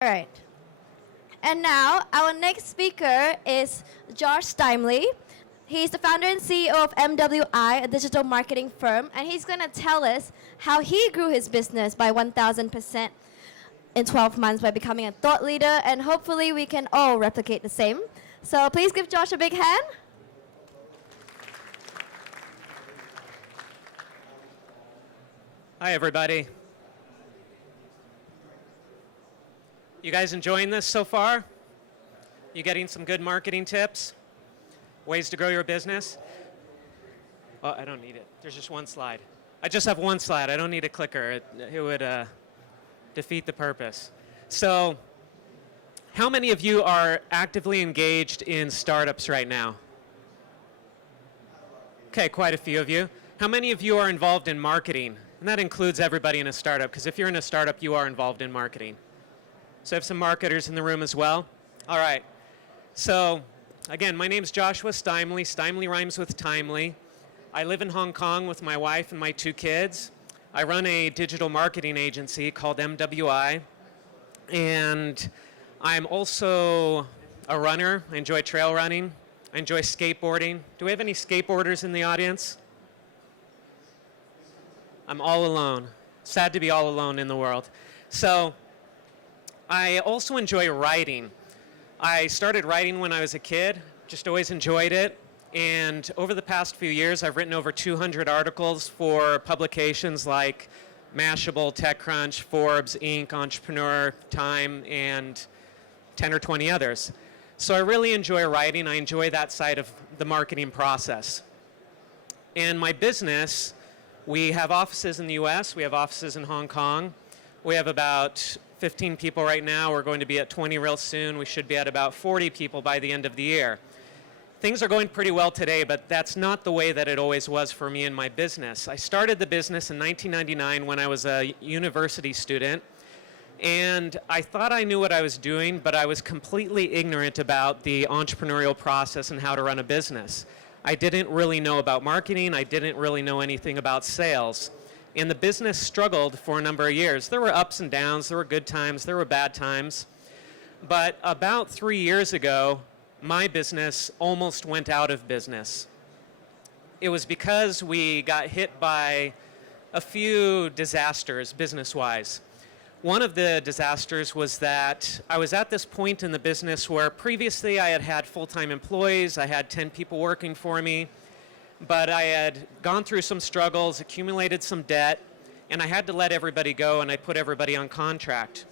All right. And now, our next speaker is Josh Steimle. He's the founder and CEO of MWI, a digital marketing firm, and he's going to tell us how he grew his business by 1,000% in 12 months by becoming a thought leader, and hopefully we can all replicate the same. So please give Josh a big hand. Hi, everybody. You guys enjoying this so far? You getting some good marketing tips? Ways to grow your business? Oh, I don't need it. There's just one slide. I just have one slide. I don't need a clicker. It would defeat the purpose. So, how many of you are actively engaged in startups right now? Okay, quite a few of you. How many of you are involved in marketing? And that includes everybody in a startup, because if you're in a startup, you are involved in marketing. So I have some marketers in the room as well. All right. So, again, my name's Joshua Steimle. Steimle rhymes with timely. I live in Hong Kong with my wife and my 2 kids. I run a digital marketing agency called MWI. And I'm also a runner. I enjoy trail running. I enjoy skateboarding. Do we have any skateboarders in the audience? I'm all alone. Sad to be all alone in the world. So, I also enjoy writing. I started writing when I was a kid, just always enjoyed it. And over the past few years, I've written over 200 articles for publications like Mashable, TechCrunch, Forbes, Inc., Entrepreneur, Time, and 10 or 20 others. So I really enjoy writing. I enjoy that side of the marketing process. And my business, we have offices in the US, we have offices in Hong Kong. We have about 15 people right now. We're going to be at 20 real soon. We should be at about 40 people by the end of the year. Things are going pretty well today, but that's not the way that it always was for me in my business. I started the business in 1999 when I was a university student, and I thought I knew what I was doing, but I was completely ignorant about the entrepreneurial process and how to run a business. I didn't really know about marketing. I didn't really know anything about sales. And the business struggled for a number of years. There were ups and downs, there were good times, there were bad times. But about 3 years ago, my business almost went out of business. It was because we got hit by a few disasters business-wise. One of the disasters was that I was at this point in the business where previously I had had full-time employees, I had 10 people working for me, but I had gone through some struggles, accumulated some debt, and I had to let everybody go, and I put everybody on contract.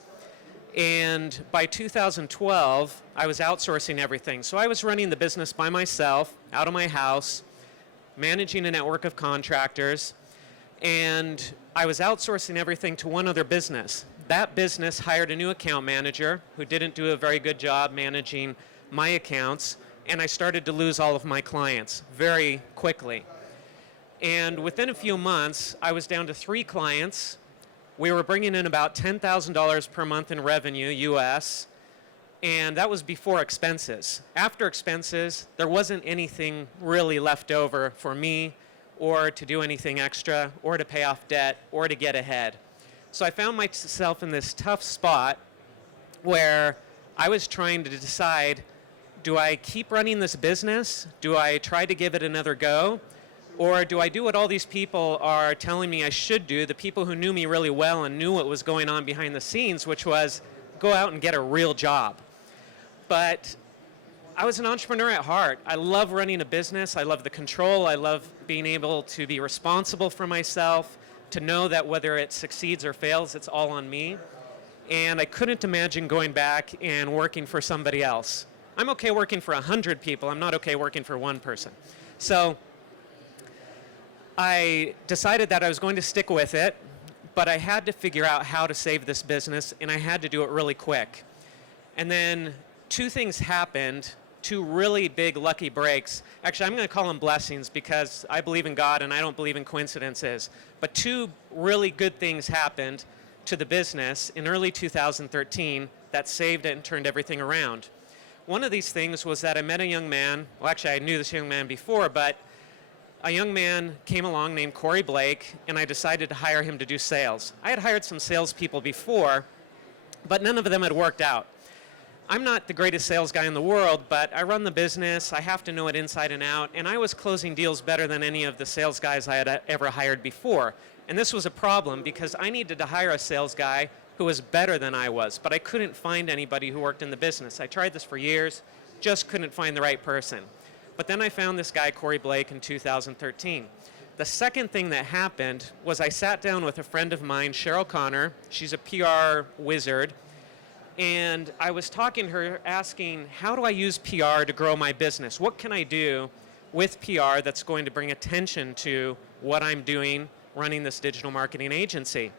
And by 2012, I was outsourcing everything. So I was running the business by myself, out of my house, managing a network of contractors, and I was outsourcing everything to one other business. That business hired a new account manager who didn't do a very good job managing my accounts, and I started to lose all of my clients very quickly. And within a few months, I was down to 3 clients. We were bringing in about $10,000 per month in revenue, US, and that was before expenses. After expenses, there wasn't anything really left over for me or to do anything extra or to pay off debt or to get ahead. So I found myself in this tough spot where I was trying to decide, do I keep running this business? Do I try to give it another go? Or do I do what all these people are telling me I should do, the people who knew me really well and knew what was going on behind the scenes, which was go out and get a real job. But I was an entrepreneur at heart. I love running a business. I love the control. I love being able to be responsible for myself, to know that whether it succeeds or fails, it's all on me. And I couldn't imagine going back and working for somebody else. I'm okay working for 100 people. I'm not okay working for one person. So I decided that I was going to stick with it, but I had to figure out how to save this business, and I had to do it really quick. And then 2 things happened, 2 really big lucky breaks. Actually, I'm going to call them blessings because I believe in God and I don't believe in coincidences. But 2 really good things happened to the business in early 2013 that saved it and turned everything around. One of these things was that I met a young man. Well, actually, I knew this young man before, but a young man came along named Corey Blake, and I decided to hire him to do sales. I had hired some salespeople before, but none of them had worked out. I'm not the greatest sales guy in the world, but I run the business. I have to know it inside and out, and I was closing deals better than any of the sales guys I had ever hired before. And this was a problem because I needed to hire a sales guy who was better than I was, but I couldn't find anybody who worked in the business. I tried this for years, just couldn't find the right person. But then I found this guy, Corey Blake, in 2013. The second thing that happened was I sat down with a friend of mine, Cheryl Connor. She's a PR wizard. And I was talking to her, asking, how do I use PR to grow my business? What can I do with PR that's going to bring attention to what I'm doing running this digital marketing agency?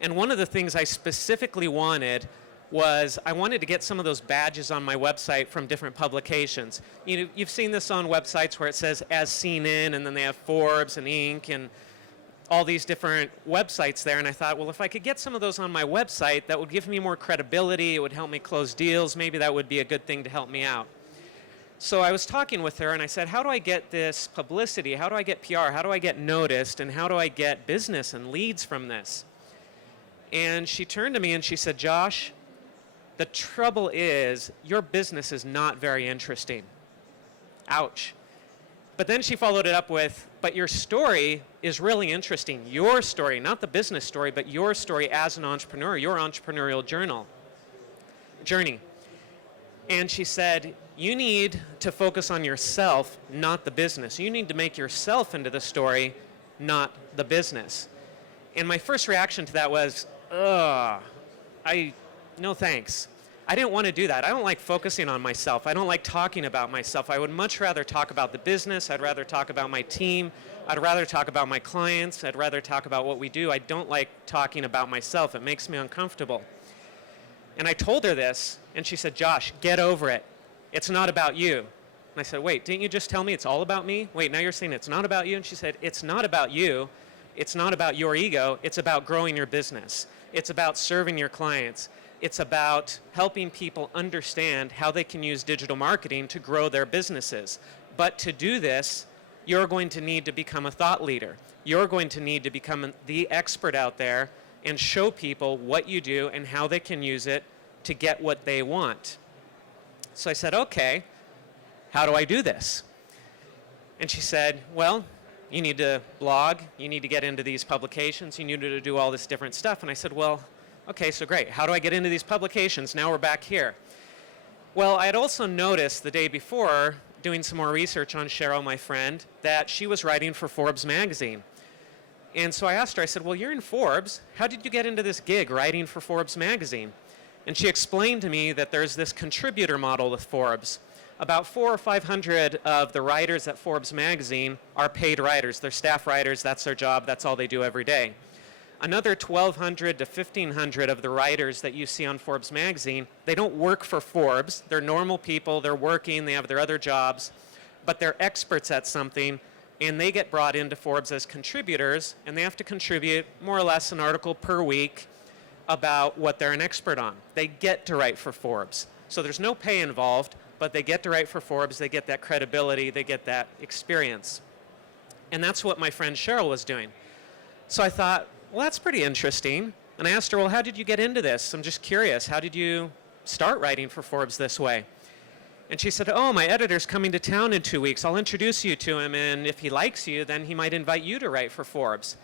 And one of the things I specifically wanted was I wanted to get some of those badges on my website from different publications. You know, you've seen this on websites where it says as seen in, and then they have Forbes and Inc. and all these different websites there, and I thought, well, if I could get some of those on my website, that would give me more credibility, it would help me close deals, maybe that would be a good thing to help me out. So I was talking with her, and I said, how do I get this publicity? How do I get PR? How do I get noticed? And how do I get business and leads from this? And she turned to me and she said, Josh, the trouble is your business is not very interesting. Ouch. But then she followed it up with, but your story is really interesting. Your story, not the business story, but your story as an entrepreneur, your entrepreneurial journey. And she said, you need to focus on yourself, not the business. You need to make yourself into the story, not the business. And my first reaction to that was, no thanks. I didn't want to do that. I don't like focusing on myself. I don't like talking about myself. I would much rather talk about the business. I'd rather talk about my team. I'd rather talk about my clients. I'd rather talk about what we do. I don't like talking about myself. It makes me uncomfortable. And I told her this, and she said, Josh, get over it. It's not about you. And I said, wait, didn't you just tell me it's all about me? Wait, now you're saying it's not about you? And she said, it's not about you. It's not about your ego. It's about growing your business. It's about serving your clients. It's about helping people understand how they can use digital marketing to grow their businesses. But to do this, you're going to need to become a thought leader. You're going to need to become the expert out there and show people what you do and how they can use it to get what they want. So I said, okay, how do I do this? And she said, well, you need to blog, you need to get into these publications, you need to do all this different stuff. And I said, well, okay, so great. How do I get into these publications? Now we're back here. Well, I had also noticed the day before, doing some more research on Cheryl, my friend, that she was writing for Forbes magazine. And so I asked her, I said, well, you're in Forbes. How did you get into this gig writing for Forbes magazine? And she explained to me that there's this contributor model with Forbes. About 400 or 500 of the writers at Forbes magazine are paid writers. They're staff writers. That's their job. That's all they do every day. Another 1,200 to 1,500 of the writers that you see on Forbes magazine, they don't work for Forbes. They're normal people. They're working. They have their other jobs. But they're experts at something, and they get brought into Forbes as contributors, and they have to contribute more or less an article per week about what they're an expert on. They get to write for Forbes. So there's no pay involved, but they get to write for Forbes. They get that credibility. They get that experience. And that's what my friend Cheryl was doing. So I thought, well, that's pretty interesting. And I asked her, well, how did you get into this? I'm just curious. How did you start writing for Forbes this way? And she said, oh, my editor's coming to town in 2 weeks. I'll introduce you to him, and if he likes you, then he might invite you to write for Forbes.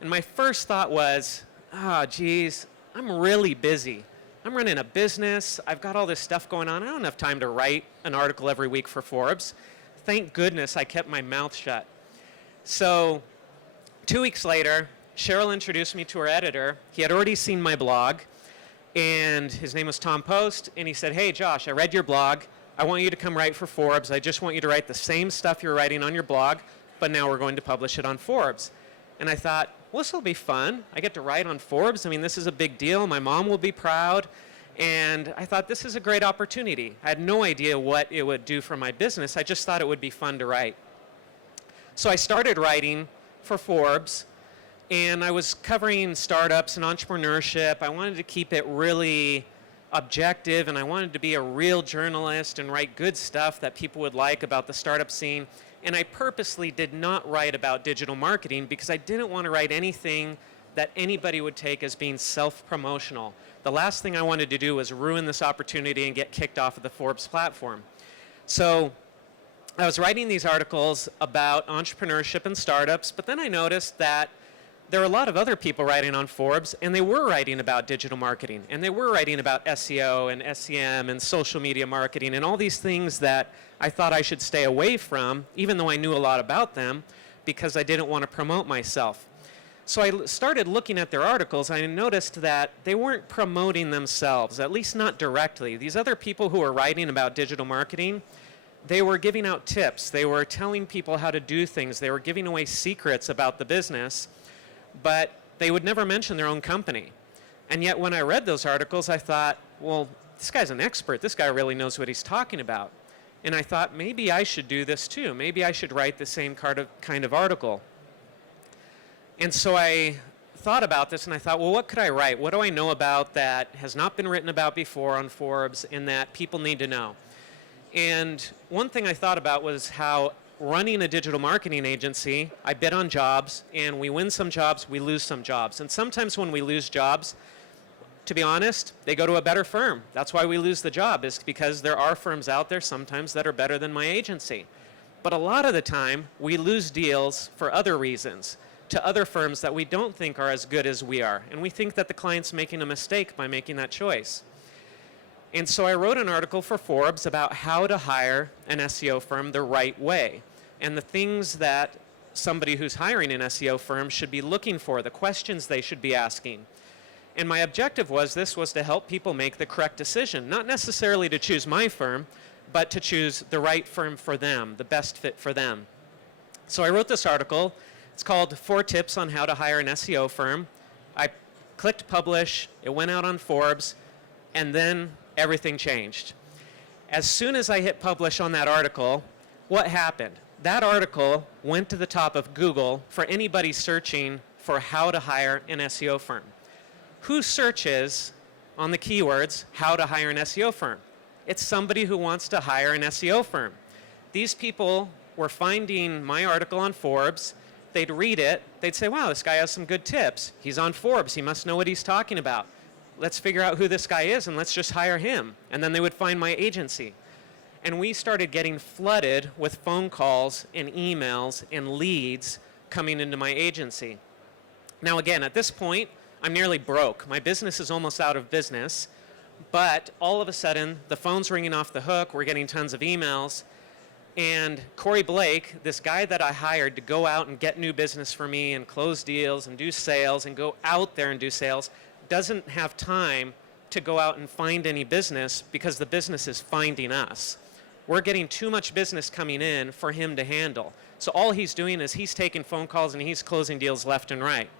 And my first thought was, geez, I'm really busy. I'm running a business. I've got all this stuff going on. I don't have time to write an article every week for Forbes. Thank goodness I kept my mouth shut. So 2 weeks later, Cheryl introduced me to her editor. He had already seen my blog, and his name was Tom Post, and he said, hey, Josh, I read your blog. I want you to come write for Forbes. I just want you to write the same stuff you're writing on your blog, but now we're going to publish it on Forbes. And I thought, well, this will be fun. I get to write on Forbes. I mean, this is a big deal. My mom will be proud. And I thought, this is a great opportunity. I had no idea what it would do for my business. I just thought it would be fun to write. So I started writing for Forbes, and I was covering startups and entrepreneurship. I wanted to keep it really objective, and I wanted to be a real journalist and write good stuff that people would like about the startup scene. And I purposely did not write about digital marketing because I didn't want to write anything that anybody would take as being self-promotional. the last thing I wanted to do was ruin this opportunity and get kicked off of the Forbes platform. So I was writing these articles about entrepreneurship and startups, but then I noticed that there were a lot of other people writing on Forbes, and they were writing about digital marketing, and they were writing about SEO and SEM and social media marketing and all these things that I thought I should stay away from, even though I knew a lot about them, because I didn't want to promote myself. So I started looking at their articles, and I noticed that they weren't promoting themselves, at least not directly. These other people who were writing about digital marketing, they were giving out tips. They were telling people how to do things. They were giving away secrets about the business, but they would never mention their own company. And yet when I read those articles, I thought, well, this guy's an expert. This guy really knows what he's talking about. And I thought, maybe I should do this too. Maybe I should write the same kind of article. And so I thought about this, and I thought, well, what could I write? What do I know about that has not been written about before on Forbes and that people need to know? And one thing I thought about was how running a digital marketing agency, I bid on jobs, and we win some jobs, we lose some jobs. And sometimes when we lose jobs, to be honest, they go to a better firm. That's why we lose the job, is because there are firms out there sometimes that are better than my agency. But a lot of the time, we lose deals for other reasons to other firms that we don't think are as good as we are. And we think that the client's making a mistake by making that choice. And so I wrote an article for Forbes about how to hire an SEO firm the right way, and the things that somebody who's hiring an SEO firm should be looking for, the questions they should be asking. And my objective was to help people make the correct decision, not necessarily to choose my firm, but to choose the right firm for them, the best fit for them. So I wrote this article. It's called 4 Tips on How to Hire an SEO Firm. I clicked publish, it went out on Forbes, and then everything changed. As soon as I hit publish on that article, what happened? That article went to the top of Google for anybody searching for how to hire an SEO firm. Who searches on the keywords how to hire an SEO firm? It's somebody who wants to hire an SEO firm. These people were finding my article on Forbes. They'd read it. They'd say, wow, this guy has some good tips. He's on Forbes. He must know what he's talking about. Let's figure out who this guy is and let's just hire him. And then they would find my agency. And we started getting flooded with phone calls and emails and leads coming into my agency. Now again, at this point, I'm nearly broke. My business is almost out of business. But all of a sudden, the phone's ringing off the hook. We're getting tons of emails. And Corey Blake, this guy that I hired to go out and get new business for me and close deals and do sales and go out there and do sales, doesn't have time to go out and find any business because the business is finding us. We're getting too much business coming in for him to handle. So all he's doing is he's taking phone calls and he's closing deals left and right.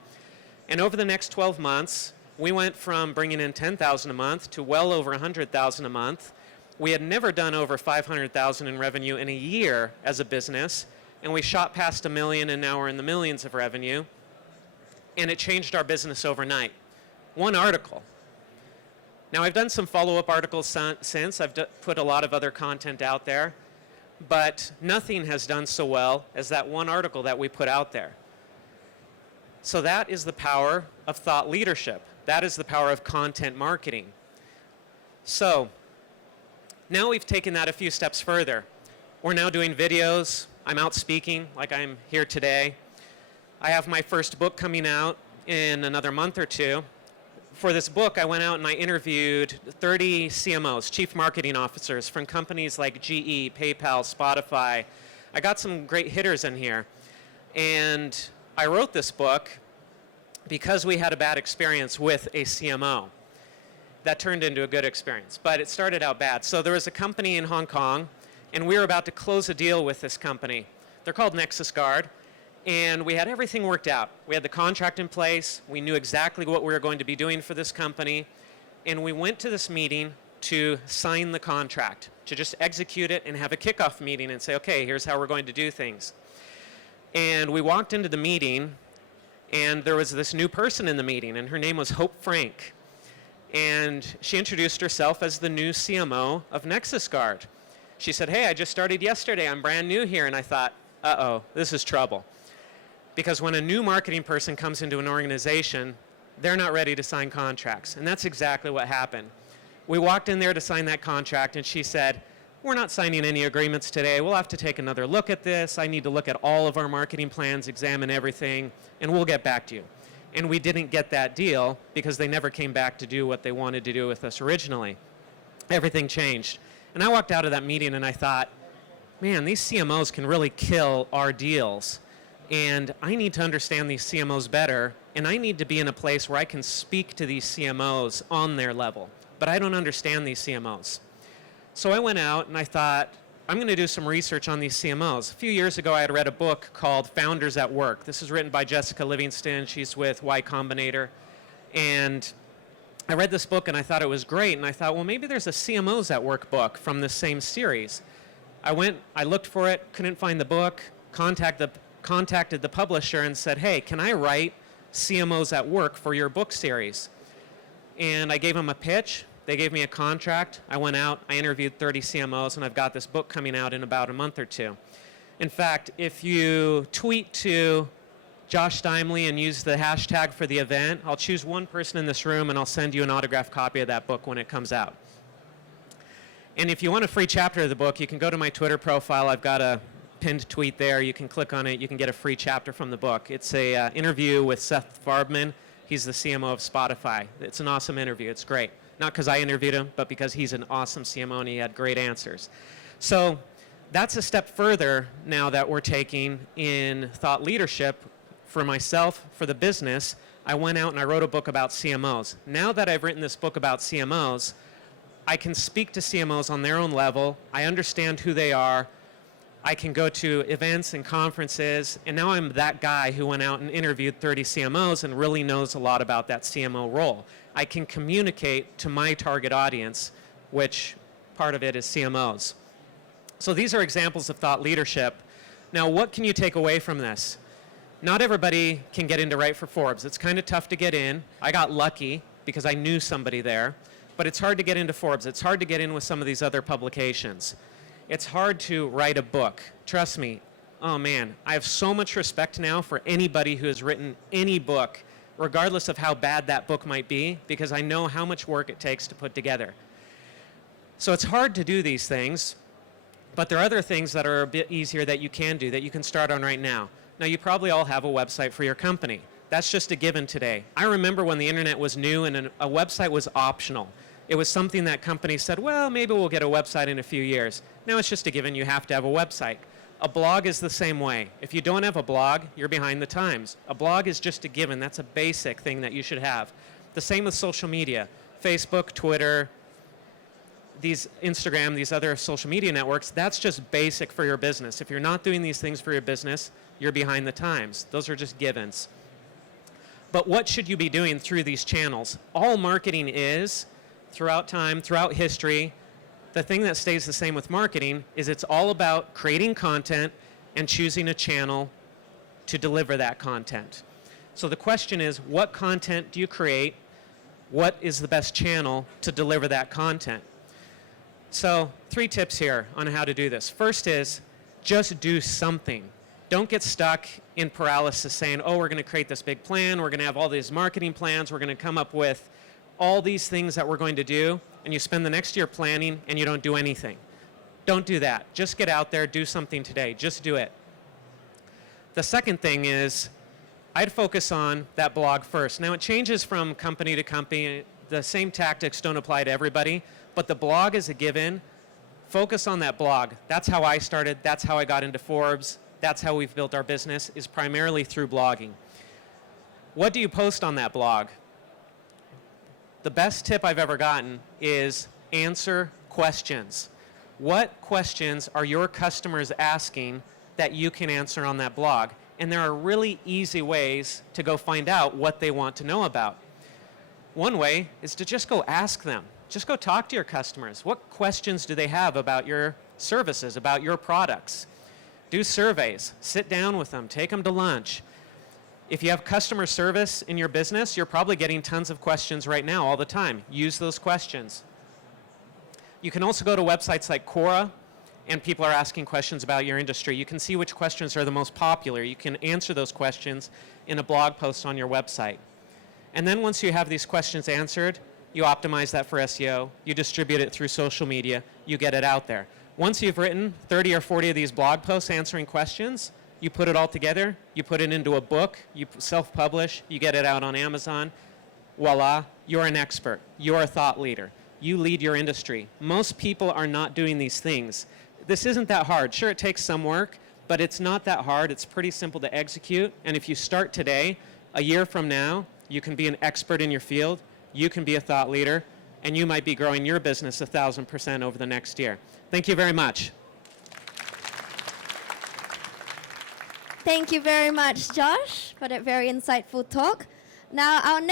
And over the next 12 months, we went from bringing in $10,000 a month to well over $100,000 a month. We had never done over $500,000 in revenue in a year as a business, and we shot past $1 million, and now we're in the millions of revenue. And it changed our business overnight. One article. Now, I've done some follow-up articles since. I've put a lot of other content out there, but nothing has done so well as that one article that we put out there. So that is the power of thought leadership. That is the power of content marketing. So now we've taken that a few steps further. We're now doing videos. I'm out speaking like I'm here today. I have my first book coming out in another month or two. For this book, I went out and I interviewed 30 CMOs, chief marketing officers from companies like GE, PayPal, Spotify. I got some great hitters in here. And I wrote this book because we had a bad experience with a CMO. That turned into a good experience, but it started out bad. So there was a company in Hong Kong, and we were about to close a deal with this company. They're called Nexus Guard, and we had everything worked out. We had the contract in place. We knew exactly what we were going to be doing for this company, and we went to this meeting to sign the contract, to just execute it and have a kickoff meeting and say, okay, here's how we're going to do things. And we walked into the meeting, and there was this new person in the meeting, and her name was Hope Frank. And she introduced herself as the new CMO of Nexus Guard. She said, hey, I just started yesterday. I'm brand new here. And I thought, uh-oh, this is trouble. Because when a new marketing person comes into an organization, they're not ready to sign contracts. And that's exactly what happened. We walked in there to sign that contract, and she said, we're not signing any agreements today. We'll have to take another look at this. I need to look at all of our marketing plans, examine everything, and we'll get back to you. And we didn't get that deal because they never came back to do what they wanted to do with us originally. Everything changed. And I walked out of that meeting and I thought, man, these CMOs can really kill our deals. And I need to understand these CMOs better, and I need to be in a place where I can speak to these CMOs on their level. But I don't understand these CMOs. So I went out and I thought, I'm going to do some research on these CMOs. A few years ago, I had read a book called Founders at Work. This is written by Jessica Livingston. She's with Y Combinator. And I read this book and I thought it was great. And I thought, well, maybe there's a CMOs at Work book from this same series. I looked for it, couldn't find the book, contacted the publisher and said, hey, can I write CMOs at Work for your book series? And I gave them a pitch. They gave me a contract. I went out, I interviewed 30 CMOs, and I've got this book coming out in about a month or two. In fact, if you tweet to Josh Steimle and use the hashtag for the event, I'll choose one person in this room and I'll send you an autographed copy of that book when it comes out. And if you want a free chapter of the book, you can go to my Twitter profile. I've got a pinned tweet there. You can click on it. You can get a free chapter from the book. It's a interview with Seth Farbman. He's the CMO of Spotify. It's an awesome interview. It's great. Not because I interviewed him, but because he's an awesome CMO and he had great answers. So that's a step further now that we're taking in thought leadership for myself, for the business. I went out and I wrote a book about CMOs. Now that I've written this book about CMOs, I can speak to CMOs on their own level. I understand who they are. I can go to events and conferences, and now I'm that guy who went out and interviewed 30 CMOs and really knows a lot about that CMO role. I can communicate to my target audience, which part of it is CMOs. So these are examples of thought leadership. Now, what can you take away from this? Not everybody can get into write for Forbes. It's kind of tough to get in. I got lucky because I knew somebody there, but it's hard to get into Forbes. It's hard to get in with some of these other publications. It's hard to write a book. Trust me. Oh man, I have so much respect now for anybody who has written any book, regardless of how bad that book might be, because I know how much work it takes to put together. So it's hard to do these things, but there are other things that are a bit easier that you can do, that you can start on right now. Now, you probably all have a website for your company. That's just a given today. I remember when the internet was new and a website was optional. It was something that companies said, well, maybe we'll get a website in a few years. Now it's just a given. You have to have a website. A blog is the same way. If you don't have a blog, you're behind the times. A blog is just a given. That's a basic thing that you should have. The same with social media. Facebook, Twitter, Instagram, these other social media networks, that's just basic for your business. If you're not doing these things for your business, you're behind the times. Those are just givens. But what should you be doing through these channels? All marketing is, throughout time, throughout history, the thing that stays the same with marketing is it's all about creating content and choosing a channel to deliver that content. So the question is, what content do you create? What is the best channel to deliver that content? So 3 tips here on how to do this. First is, just do something. Don't get stuck in paralysis saying, oh, we're going to create this big plan, we're going to have all these marketing plans, we're going to come up with all these things that we're going to do, and you spend the next year planning and you don't do anything. Don't do that. Just get out there, do something today. Just do it. The second thing is, I'd focus on that blog first. Now, it changes from company to company. The same tactics don't apply to everybody, but the blog is a given. Focus on that blog. That's how I started. That's how I got into Forbes. That's how we've built our business, is primarily through blogging. What do you post on that blog? The best tip I've ever gotten is answer questions. What questions are your customers asking that you can answer on that blog? And there are really easy ways to go find out what they want to know about. One way is to just go ask them. Just go talk to your customers. What questions do they have about your services, about your products? Do surveys. Sit down with them. Take them to lunch. If you have customer service in your business, you're probably getting tons of questions right now all the time. Use those questions. You can also go to websites like Quora, and people are asking questions about your industry. You can see which questions are the most popular. You can answer those questions in a blog post on your website. And then once you have these questions answered, you optimize that for SEO, you distribute it through social media, you get it out there. Once you've written 30 or 40 of these blog posts answering questions, you put it all together, you put it into a book, you self-publish, you get it out on Amazon. Voila, you're an expert. You're a thought leader. You lead your industry. Most people are not doing these things. This isn't that hard. Sure, it takes some work, but it's not that hard. It's pretty simple to execute. And if you start today, a year from now, you can be an expert in your field, you can be a thought leader, and you might be growing your business 1,000% over the next year. Thank you very much. Thank you very much, Josh, for that very insightful talk. Now, our next